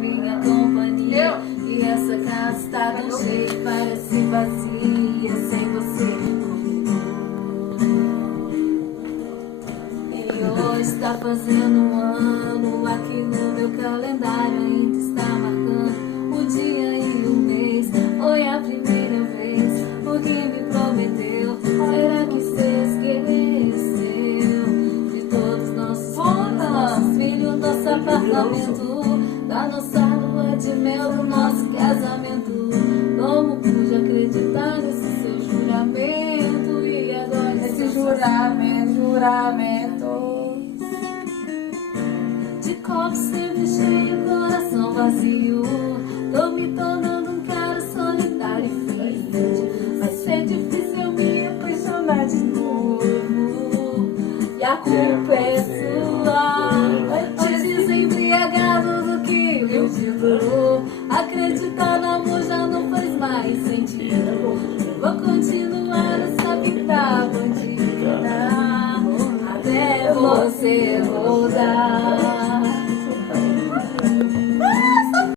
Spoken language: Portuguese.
minha companhia. E essa casa está tão cheia, parece vazia sem você. E hoje está fazendo um ano, aqui no meu calendário ainda está marcando o dia e o mês. Foi a primeira vez, o que me prometeu. Será que você esqueceu de todos nossos filhos, nosso apartamento, da nossa lua de mel, do nosso casamento? Como pude acreditar nesse seu juramento? E agora Esse juramento de copo sempre cheio, coração vazio. Tô me tornando um cara solitário e frio. Vai ser difícil eu me apaixonar de novo. E a culpa é sua. Te desembriagado do que eu te dou. Acreditar no amor já não faz mais sentido. Vou continuar nessa vida bandida até você mudar.